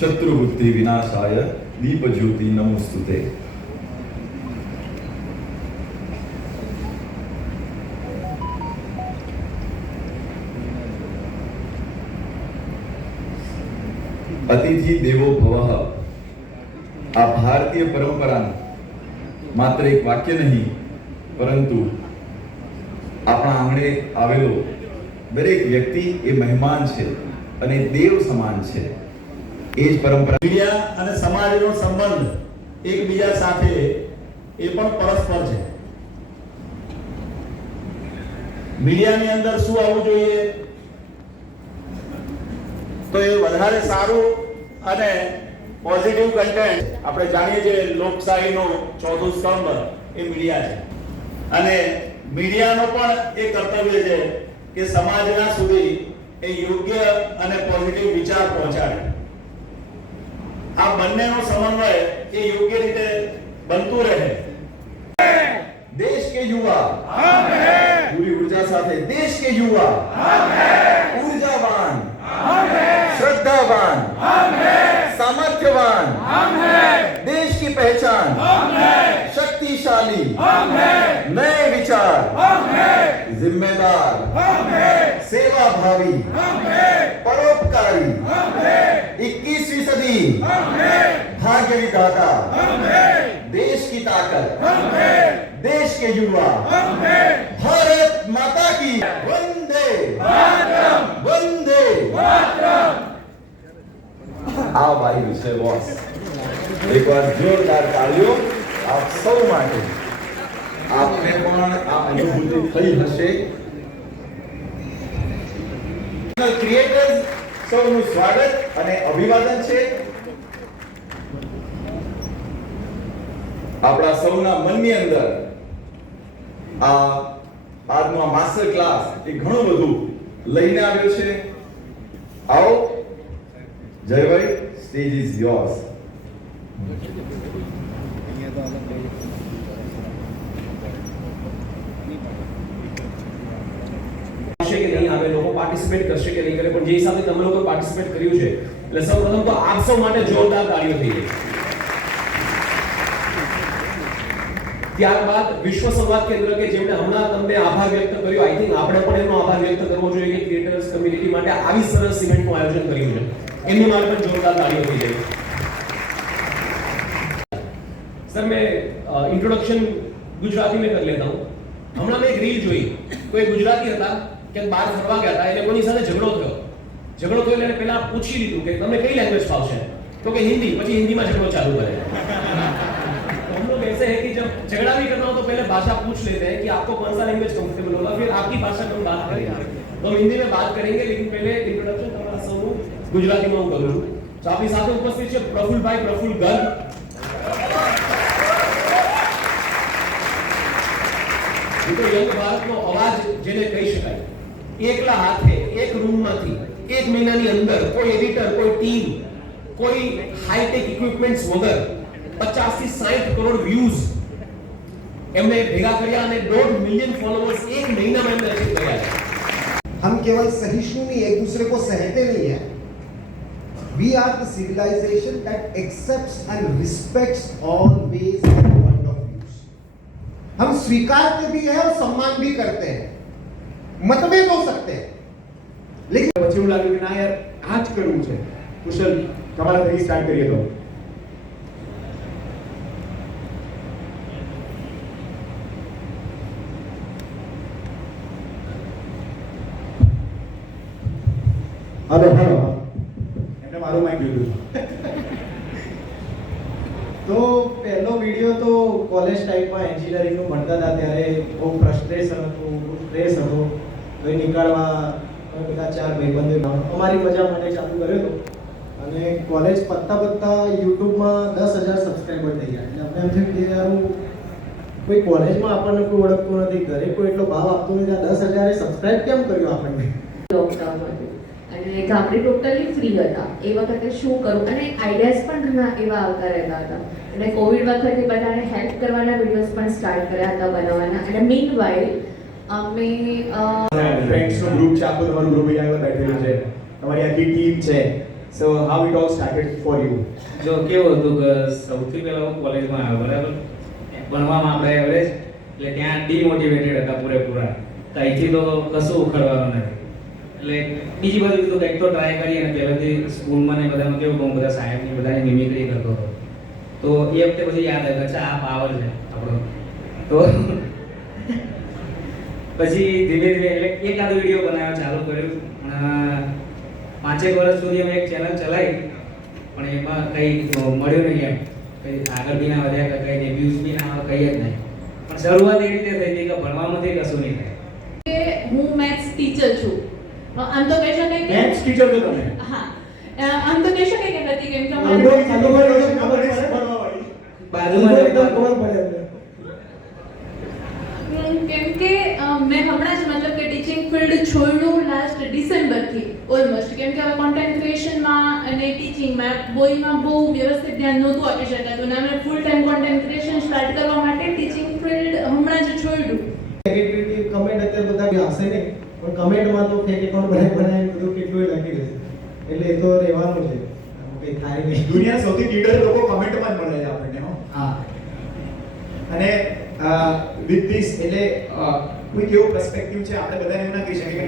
शत्रुबुद्धि विनाशाय दीपज्योति नमोस्तुते। अतिथि देवो भवः आ भारतीय परंपरा मात्र एक वाक्य नहीं परंतु अपना आंगणे आवेलो दरेक व्यक्ति ए मेहमान छे अने देव समान छे। ए ज परंपरा मीडिया अने समाजनो संबंध एकबीजा साथे ए पण परस्पर छे। मीडियानी अंदर શું આવવું જોઈએ તો એ વધારે સારું અને પોઝિટિવ કન્ટેન્ટ આપણે જાણીએ છીએ લોકશાહીનો ચોથું સ્તંભ એ મીડિયા છે અને મીડિયાનો પણ એ કર્તવ્ય છે કે સમાજના સુધી એ યોગ્ય અને પોઝિટિવ વિચાર પહોંચાડે। આ બંનેનો સમન્વય એ યોગ્ય રીતે બનતું રહે। देश के युवा पूरी ऊर्जा साथे देश के युवा ऊर्जावान श्रद्धावान सामर्थ्यवान देश की पहचान शक्तिशाली नए विचार जिम्मेदार सेवाभावी परोपकारी 21वीं सदी भाग्य विधाता देश की ताकत देश के युवा भारत माता की वंदे वंदे आ वायु से बॉस एक बार जोरदार तालियों आप सौ माटे आपने पण आ अनुभूति થઈ હશે। ક્રિએટર્સ સૌનું સ્વાગત અને અભિવાદન છે। આપણા સૌના મનની અંદર આ આજનો માસ્ટર ક્લાસ એ ઘણું બધું લઈને આવ્યો છે। આવો જયભાઈ, સ્ટેજ ઇઝ યોર્સ। કે નહીં આવે, લોકો પાર્ટિસિપેટ કરશે કે નહીં કરે, પણ જે હિસાબે તમે લોકો પાર્ટિસિપેટ કર્યું છે એટલે સૌપ્રથમ તો આપ સૌ માટે જોરદાર તાળીઓ થઈ ગઈ। ત્યારબાદ વિશ્વ સંવાદ કેન્દ્ર કે જેમણે હમણાં તમને આભાર વ્યક્ત કર્યો, આઈ થિંક આપણે પણ એનો આભાર વ્યક્ત કરવો જોઈએ કે ક્રિએટર્સ કમ્યુનિટી માટે આવી સરસ ઇવેન્ટનું આયોજન કર્યું છે, એની માટે પણ જોરદાર તાળીઓ થઈ જાય। સર મેં इंट्रोडक्शन गुजराती में कर लेता हूँ। हमारा मैं एक रील જોઈ, કોઈ ગુજરાતી હતા કે બહાર ફરવા ગયા હતા, એટલે કોની સાથે ઝઘડો થયો એટલે પહેલા પૂછી લીધું કે તમને કઈ લેંગ્વેજ ફાવશે, તો કે हिंदी, પછી हिंदीમાં ઝઘડો ચાલુ કરે। हम लोग ऐसे हैं कि जब झगड़ा भी करना हो तो पहले भाषा पूछ लेते हैं कि आपको कौन सा लैंग्वेज कंफर्टेबल होगा, फिर आपकी भाषा में हम बात करेंगे। तो हम हिंदी में बात करेंगे, लेकिन पहले इंट्रोडक्शन તમારા સૌનું ગુજરાતીમાં હું કરું છું। તો આપણી સાથે ઉપસ્થિત છે પ્રફુલભાઈ પ્રફુલ ગર્ગ। तो यंग भारतનો અવાજ જેને કહી શકાય, એકલા હાથે એક રૂમમાંથી એક મહિનાની અંદર કોઈ એડિટર, કોઈ ટીમ, કોઈ હાઈટેક ઇક્વિપમેન્ટ્સ વગર 50 થી 60 કરોડ વ્યૂઝ એમને ભેગા કર્યા અને 1.5 મિલિયન ફોલોઅર્સ એક મહિનામાં એમને અચીવ કર્યા છે। हम केवल सहिष्णु नहीं, एक दूसरे को सहते नहीं है। We are the civilization that accepts and respects all ways and point of views. हम स्वीकारते भी हैं और सम्मान भी करते हैं। मतभेद हो सकते हैं, लेकिन પછી એવું લાગ્યું કે ના યાર આ જ કરવું છે। કુશલ તમારા તરીકે સ્ટાર્ટ કરીએ તો हेलो हेलो એટલે મારું માઈક લીધું। તો પહેલો વિડિયો તો કોલેજ ટાઈમમાં એન્જિનિયરિંગનું ભણતા હતા ત્યારે બહુ ફ્રસ્ટ્રેશન હતું, બહુ સ્ટ્રેસ હતો, તો એ નીકાળવા બધા ચાર ભાઈબંધો અમારી મજા માટે ચાલુ કર્યો હતો અને કોલેજ પત્તા યુટ્યુબમાં 10,000 સબસ્ક્રાઈબર થઈ ગયા। એટલે અમને એમ થયું કે યાર કોઈ કોલેજમાં આપણને કોઈ ઓળખતું નથી, ઘરે કોઈ એટલો ભાવ આપતું નથી, આ 10,000 સબસ્ક્રાઈબ કેમ કર્યું આપણને? લોકડાઉન હતું અને ગામડે ટોટલી ફ્રી હતા એ વખતે શું કરું, અને આઈડિયાઝ પણ ઘણા એવા આવતા રહેતા હતા। અને કોવિડ વખતે બધાને હેલ્પ કરવાના વિડીયોઝ પણ સ્ટાર્ટ કર્યા હતા બનાવવાના। અને મીનવાઇલ અમે ફ્રેન્ડ્સનું ગ્રુપ છે, આખું તમારું ગ્રુપ અહીંયા બેઠેલું છે, તમારી આખી ટીમ છે, So how it all started for you? જો કેવું હતું કે સૌથી પહેલા હું કોલેજમાં આવ્યો બરાબર, ભણવામાં આપણે એવરેજ, એટલે ત્યાં ડિમોટિવેટેડ હતા પૂરેપૂરા, કંઈથી તો કશું ઉખડવાનું નથી. એટલે બીજી બધું કીધું કંઈક તો ટ્રાય કરીએ, અને પહેલાંથી સ્કૂલમાં ને બધામાં કેવું કે હું બધા સાહેબની બધાની મિમિક્રી કરતો હતો. તો એ વખતે પછી યાદ આવ્યું કે અચ્છા આ પાવર છે આપણો. તો પછી ધીમે ધીમે એટલે એકાદો વિડીયો બનાવવાનો ચાલુ કર્યું. અને 5 વર્ષ સુધી અમે એક ચેનલ ચલાવી, પણ એમાં કંઈ મળ્યું નહીં એમ, કંઈ આગળ બી ના વધ્યા, કંઈ નહીં, વ્યૂઝ બી ના આવે, કંઈ જ નહીં. પણ શરૂઆત એવી રીતે થઈ હતી કે ભણવામાંથી કશું નહીં થાય. કે હું મેથ્સ ટીચર છું. આમ તો કહી શકાય કે Maths teacher છો તમે? હા, આમ તો કહી શકાય કે નથી, કેમ કે આંધળો અમારે ચાલુ કર્યો છે, ખબર પડે? બાજુમાં જ એકદમ ખબર પડે અમને. કેમ કે મેં હમણાં જ મતલબ કે ટીચિંગ ફિલ્ડ છોડ્યું લાસ્ટ ડિસેમ્બરથી ઓલમોસ્ટ, કેમ કે હવે કોન્ટેન્ટ ક્રિએશનમાં અને ટીચિંગમાં બોયમાં બહુ વ્યવસ્થિત ધ્યાન નહોતું આપી શકાતું, અને અમે full time content creation start કરવા માટે ટીચિંગ ફિલ્ડ હમણાં જ છોડ્યું. નેગેટિવિટી કમેન્ટ અત્યારે બધા આવશે નહીં, પણ કમેન્ટમાં તો ફેક એકાઉન્ટ બનાવી બધું કેટલું લખી દેશે, એટલે એ તો રહેવાનું છે, કંઈ થાય નહીં. દુનિયાના સૌથી નીડર લોકો કમેન્ટમાં જ મળે છે આપણને, હો. હા, અને વિથ ધીસ એટલે કોઈ કેવો પર્સપેક્ટિવ છે, આપણે બધાને એવું ના કહી શકીએ કે